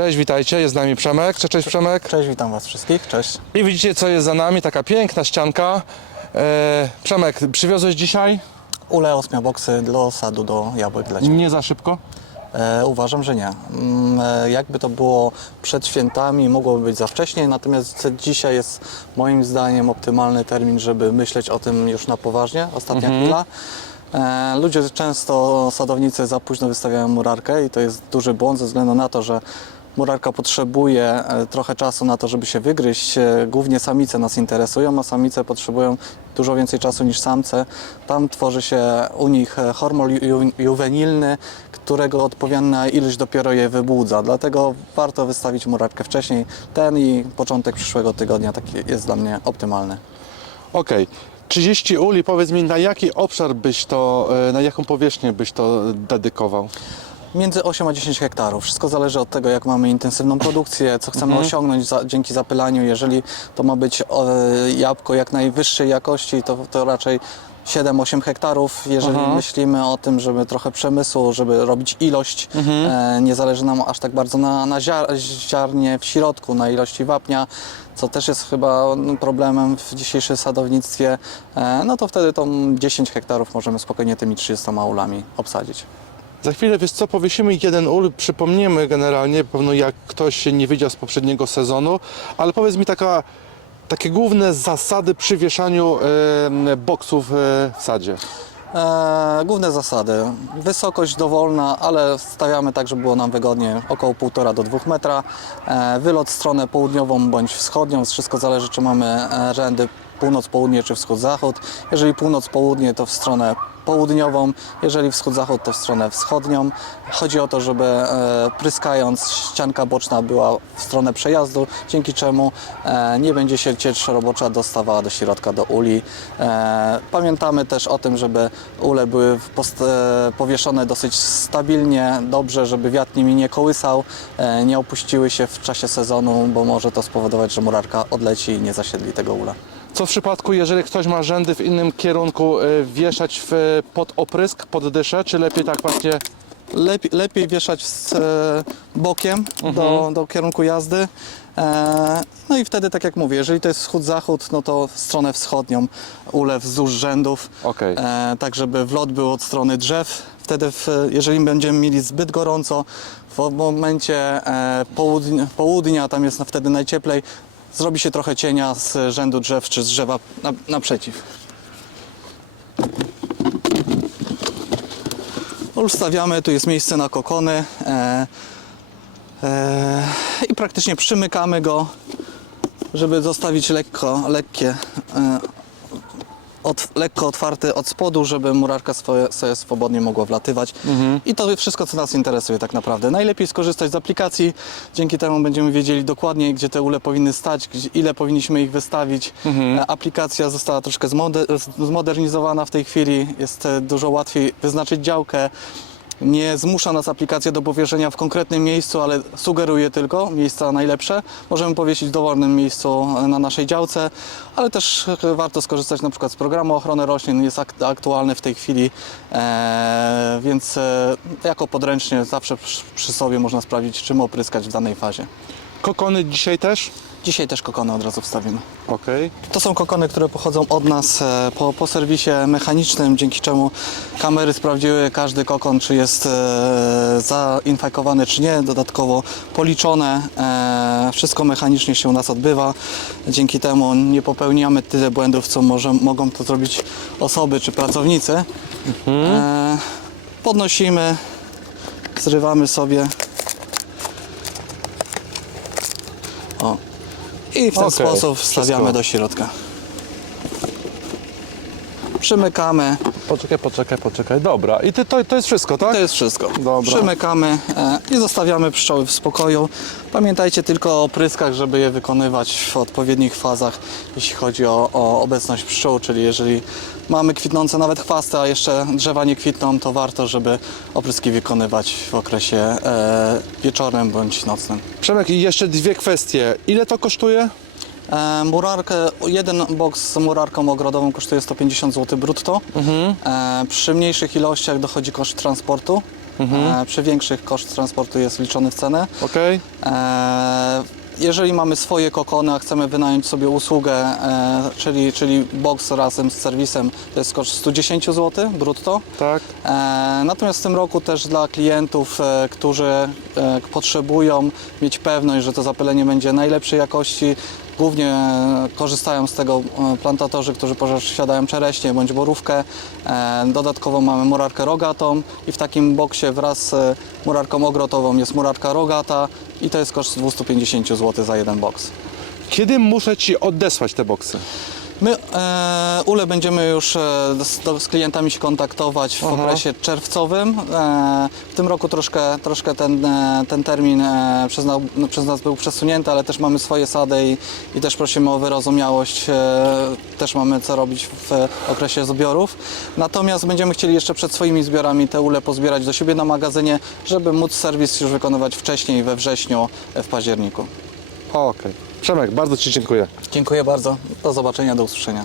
Cześć, witajcie, jest z nami Przemek. Cześć, cześć Przemek. Cześć, witam Was wszystkich. Cześć. I widzicie, co jest za nami, taka piękna ścianka. E, Przemek, przywiozłeś dzisiaj? Ule osmioboksy do osadu do jabłek dla Ciebie. Nie za szybko? E, uważam, że nie. Mm, e, jakby to było przed świętami, mogłoby być za wcześnie, natomiast dzisiaj jest moim zdaniem optymalny termin, żeby myśleć o tym już na poważnie, ostatnia chwila. E, ludzie często, sadownicy za późno wystawiają murarkę i to jest duży błąd ze względu na to, że Murarka potrzebuje e, trochę czasu na to, żeby się wygryźć. E, Głównie samice nas interesują, a samice potrzebują dużo więcej czasu niż samce. Tam tworzy się u nich e, hormon ju- juwenilny, którego odpowiednia ilość dopiero je wybudza. Dlatego warto wystawić murarkę wcześniej. Ten i początek przyszłego tygodnia taki jest dla mnie optymalny. Okej. 30 uli, powiedz mi, na jaki obszar byś to, na jaką powierzchnię byś to dedykował? Między 8 a 10 hektarów. Wszystko zależy od tego, jak mamy intensywną produkcję, co chcemy osiągnąć za, dzięki zapylaniu. Jeżeli to ma być e, jabłko jak najwyższej jakości, to, to raczej 7-8 hektarów. Jeżeli myślimy o tym, żeby trochę przemysłu, żeby robić ilość, e, nie zależy nam aż tak bardzo na, na ziar, ziarnie w środku, na ilości wapnia, co też jest chyba no, problemem w dzisiejszym sadownictwie, e, no to wtedy tą 10 hektarów możemy spokojnie tymi 30 ulami obsadzić. Za chwilę, wiesz co, powiesimy jeden ul, przypomniemy generalnie, pewno jak ktoś się nie widział z poprzedniego sezonu, ale powiedz mi taka, takie główne zasady przy wieszaniu e, boksów e, w sadzie. E, główne zasady. Wysokość dowolna, ale stawiamy tak, żeby było nam wygodnie, około 1,5 do 2 metra. E, wylot w stronę południową bądź wschodnią, wszystko zależy czy mamy e, rzędy północ-południe czy wschód-zachód. Jeżeli północ-południe to w stronę południową, jeżeli wschód-zachód to w stronę wschodnią. Chodzi o to, żeby e, pryskając ścianka boczna była w stronę przejazdu, dzięki czemu e, nie będzie się ciecz robocza dostawała do środka, do uli. E, pamiętamy też o tym, żeby ule były post, e, powieszone dosyć stabilnie, dobrze, żeby wiatr nimi nie kołysał, e, nie opuściły się w czasie sezonu, bo może to spowodować, że murarka odleci i nie zasiedli tego ula. Co w przypadku, jeżeli ktoś ma rzędy w innym kierunku, e, wieszać w, pod oprysk, pod dyszę, czy lepiej tak właśnie Lepiej, lepiej wieszać z e, bokiem do, do kierunku jazdy. E, no i wtedy, tak jak mówię, jeżeli to jest wschód-zachód, no to w stronę wschodnią, ulew wzdłuż rzędów, Okej. e, tak żeby wlot był od strony drzew. Wtedy, w, jeżeli będziemy mieli zbyt gorąco, w momencie e, południa, południa, tam jest wtedy najcieplej, zrobi się trochę cienia z rzędu drzew czy z drzewa na, naprzeciw. Ul stawiamy, tu jest miejsce na kokony e, e, i praktycznie przymykamy go, żeby zostawić lekko, lekkie, e, od, lekko otwarte od spodu, żeby murarka swoje, sobie swobodnie mogła wlatywać. I to wszystko, co nas interesuje tak naprawdę. Najlepiej skorzystać z aplikacji, dzięki temu będziemy wiedzieli dokładnie, gdzie te ule powinny stać, gdzie, ile powinniśmy ich wystawić. E, Aplikacja została troszkę zmoder- zmodernizowana w tej chwili, jest e, dużo łatwiej wyznaczyć działkę. Nie zmusza nas aplikacja do powieszenia w konkretnym miejscu, ale sugeruje tylko miejsca najlepsze. Możemy powiesić w dowolnym miejscu e, na naszej działce, ale też e, warto skorzystać na przykład z programu ochrony roślin. Jest ak- aktualny w tej chwili, e, więc jako podręcznie zawsze przy sobie można sprawdzić, czym opryskać w danej fazie. Kokony dzisiaj też? Dzisiaj też kokony od razu wstawimy. Okej. To są kokony, które pochodzą od nas e, po, po serwisie mechanicznym, dzięki czemu kamery sprawdziły każdy kokon, czy jest e, zainfekowany, czy nie. Dodatkowo policzone. E, wszystko mechanicznie się u nas odbywa. Dzięki temu nie popełniamy tyle błędów, co może, mogą to zrobić osoby czy pracownicy. E, podnosimy, zrywamy sobie. O. I w ten Okej, sposób wszystko. wstawiamy do środka. Przymykamy. Poczekaj, poczekaj, poczekaj. Dobra. I ty, to, to jest wszystko, tak? To jest wszystko. Dobra. Przymykamy e, i zostawiamy pszczoły w spokoju. Pamiętajcie tylko o pryskach, żeby je wykonywać w odpowiednich fazach, jeśli chodzi o, o obecność pszczół, czyli jeżeli mamy kwitnące nawet chwasty, a jeszcze drzewa nie kwitną, to warto, żeby opryski wykonywać w okresie e, wieczornym bądź nocnym. Przemek, i jeszcze dwie kwestie. Ile to kosztuje? E, Murarkę, jeden boks z murarką ogrodową kosztuje 150 zł brutto. E, przy mniejszych ilościach dochodzi koszt transportu. E, przy większych koszt transportu jest liczony w cenę. Okej? E, jeżeli mamy swoje kokony, a chcemy wynająć sobie usługę, e, czyli, czyli box razem z serwisem, to jest koszt 110 zł brutto. Tak. E, Natomiast w tym roku też dla klientów, e, którzy e, potrzebują mieć pewność, że to zapylenie będzie najlepszej jakości, głównie korzystają z tego e, plantatorzy, którzy posiadają czereśnie bądź borówkę. E, Dodatkowo mamy murarkę rogatą i w takim boksie wraz z murarką ogrotową jest murarka rogata i to jest koszt 250 zł za jeden boks. Kiedy muszę Ci odesłać te boksy? My e, ule będziemy już e, z, z klientami się kontaktować w Aha. okresie czerwcowym. E, w tym roku troszkę, troszkę ten, e, ten termin e, przez, na, no, przez nas był przesunięty, ale też mamy swoje sady i, i też prosimy o wyrozumiałość. E, też mamy co robić w okresie zbiorów. Natomiast będziemy chcieli jeszcze przed swoimi zbiorami te ule pozbierać do siebie na magazynie, żeby móc serwis już wykonywać wcześniej, we wrześniu, e, w październiku. Okej. Przemek, bardzo Ci dziękuję. Dziękuję bardzo. Do zobaczenia, do usłyszenia.